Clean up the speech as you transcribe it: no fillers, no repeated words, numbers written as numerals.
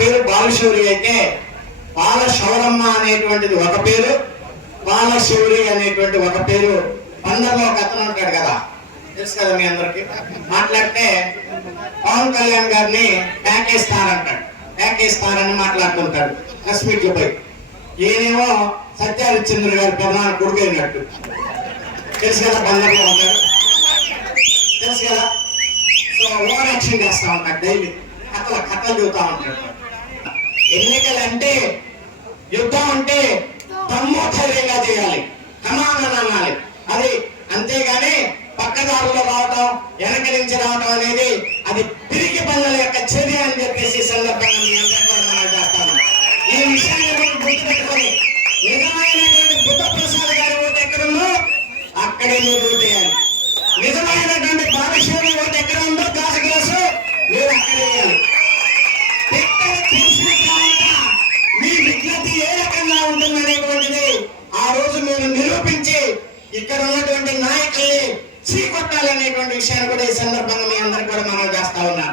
పేరు బాలశౌరి అయితే బాలశౌరమ్మ అనేటువంటిది ఒక పేరు, బాలశౌరి అనేటువంటి ఒక పేరు. పందర్లో ఒక అతను ఉంటాడు కదా, తెలుసు కదా మీ అందరికి. మాట్లాడితే పవన్ కళ్యాణ్ గారిని ప్యాకేజ్ స్టార్ అంటాడు, ప్యాకేజ్ స్టార్ అని మాట్లాడుతుంటాడు ప్రెస్ మీట్లు పోయి. ఈయనేమో సత్యహరిశ్చంద్ర గారి ప్రధాన కొడుకు అయినట్టు, తెలుసు కదా, బందర్లో ఉంటాడు, తెలుసు కదా. సో ఓవర్ యాక్షన్ చేస్తా ఉంటాడు, డైలీ కథలు చెబుతా ఉంటాడు. ఎన్నికలు అంటే యుద్ధం అంటే దమ్ము ధైర్యంగా చేయాలి, కమానం అనాలి. అది అంతేగాని పక్కదారులో రావటం, వెనక నుంచి రావటం అనేది అది పిరికి పనుల యొక్క చర్య అని చెప్పేసి సందర్భంగా మీ అందరికీ మనం చేస్తాను. ఈ విషయాన్ని గుర్తుపెట్టుకొని నిజమైనటువంటి బుద్ధ ప్రసాద్ గారి ఓటు ఎక్కడుందో అక్కడే మీరు ఓటు వేయాలి. నిజమైనటువంటి బాలశౌరి ఓటు ఎక్కడ ఉందో గ్లాసు గ్లాసు మీరు అక్కడే వేయాలి. తెలిసిన తర్వాత మీ విజ్ఞత ఏ రకంగా ఉంటుందనేటువంటిది ఆ రోజు మీరు నిరూపించి ఇక్కడ ఉన్నటువంటి నాయకుల్ని చీకొట్టాలనేటువంటి విషయాన్ని కూడా ఈ సందర్భంగా మీ అందరికీ కూడా మనం చేస్తా ఉన్నాం.